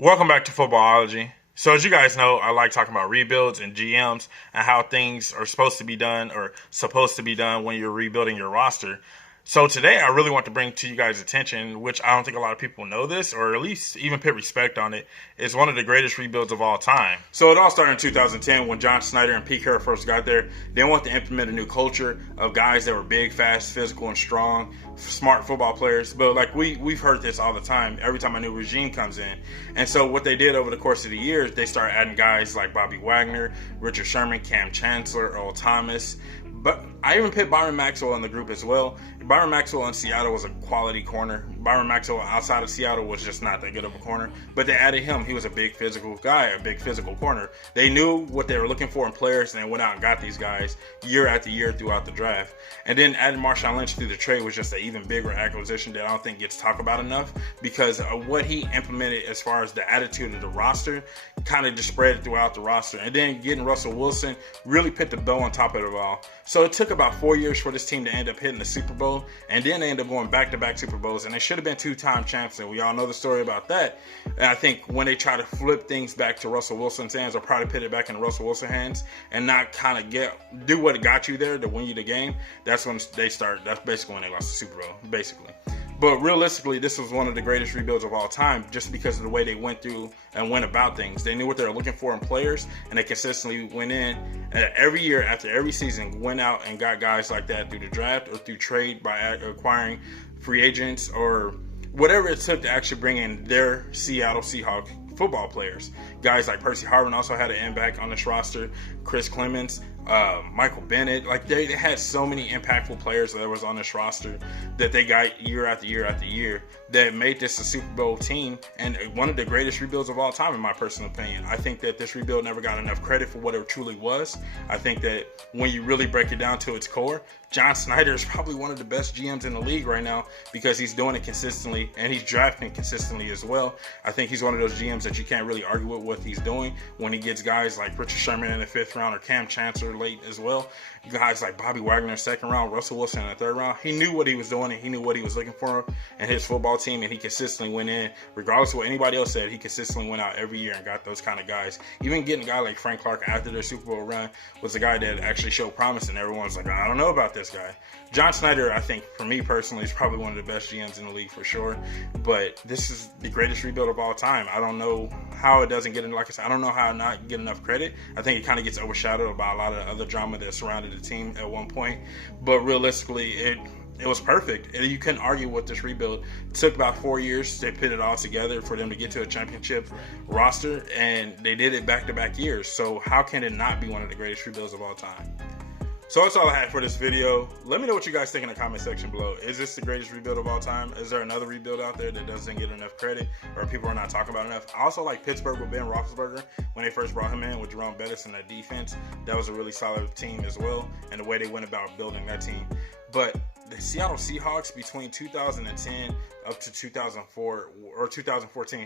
Welcome back to Footballology. So as you guys know, I like talking about rebuilds and GMs and how things are supposed to be done when you're rebuilding your roster. So today I really want to bring to you guys' attention, which I don't think a lot of people know this, or at least even put respect on it, is one of the greatest rebuilds of all time. So it all started in 2010 when John Schneider and Pete Carroll first got there. They wanted to implement a new culture of guys that were big, fast, physical, and strong, smart football players. But like we've heard this all the time, every time a new regime comes in. And so what they did over the course of the years, they started adding guys like Bobby Wagner, Richard Sherman, Cam Chancellor, Earl Thomas. But I even put Byron Maxwell in the group as well. Byron Maxwell in Seattle was a quality corner. Byron Maxwell outside of Seattle was just not that good of a corner. But they added him. He was a big physical guy, a big physical corner. They knew what they were looking for in players, and they went out and got these guys year after year throughout the draft. And then adding Marshawn Lynch through the trade was just an even bigger acquisition that I don't think gets talked about enough, because of what he implemented as far as the attitude of the roster, kind of just spread it throughout the roster. And then getting Russell Wilson really put the bow on top of it all. So it took about 4 years for this team to end up hitting the Super Bowl, and then they ended up going back-to-back Super Bowls, and they should have been two-time champs, and we all know the story about that. And I think when they try to flip things back to Russell Wilson's hands, or probably put it back in Russell Wilson's hands, and not kind of do what got you there to win you the game, that's basically when they lost the Super Bowl, basically. But realistically, this was one of the greatest rebuilds of all time, just because of the way they went through and went about things. They knew what they were looking for in players, and they consistently went in every year after every season, went out and got guys like that through the draft or through trade by acquiring free agents or whatever it took to actually bring in their Seattle Seahawks football players. Guys like Percy Harvin also had an impact on this roster. Chris Clemens, Michael Bennett, like they had so many impactful players that was on this roster that they got year after year after year that made this a Super Bowl team and one of the greatest rebuilds of all time, in my personal opinion. I think that this rebuild never got enough credit for what it truly was. I think that when you really break it down to its core, John Schneider is probably one of the best GMs in the league right now, because he's doing it consistently and he's drafting consistently as well. I think he's one of those GMs that you can't really argue with what he's doing when he gets guys like Richard Sherman in the 5th round or Cam Chancellor late as well. Guys like Bobby Wagner in the 2nd round, Russell Wilson in the 3rd round. He knew what he was doing and he knew what he was looking for in his football team, and he consistently went in, regardless of what anybody else said. He consistently went out every year and got those kind of guys. Even getting a guy like Frank Clark after their Super Bowl run was a guy that actually showed promise, and everyone's like, I don't know about this guy. John Schneider, I think, for me personally, is probably one of the best GMs in the league for sure. But this is the greatest rebuild of all time. I don't know how it doesn't get, like I said, I don't know how it not get enough credit. I think it kind of gets overshadowed by a lot of the other drama that surrounded the team at one point. But realistically, it was perfect. And you couldn't argue with this rebuild. It took about 4 years to put it all together for them to get to a championship roster, and they did it back-to-back years. So how can it not be one of the greatest rebuilds of all time? So that's all I had for this video. Let me know what you guys think in the comment section below. Is this the greatest rebuild of all time? Is there another rebuild out there that doesn't get enough credit, or people are not talking about enough? I also like Pittsburgh with Ben Roethlisberger when they first brought him in with Jerome Bettis and that defense. That was a really solid team as well, and the way they went about building that team. But the Seattle Seahawks between 2010 up to 2004 or 2014,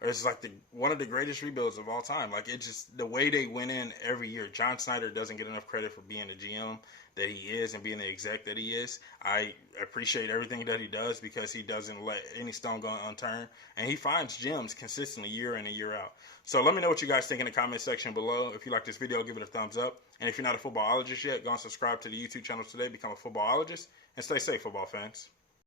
is like one of the greatest rebuilds of all time. Like, it just, the way they went in every year. John Schneider doesn't get enough credit for being the GM that he is and being the exec that he is. I appreciate everything that he does, because he doesn't let any stone go unturned, and he finds gems consistently year in and year out. So let me know what you guys think in the comment section below. If you like this video, give it a thumbs up. And if you're not a footballologist yet, go and subscribe to the YouTube channel today, become a footballologist, and stay safe, football fans.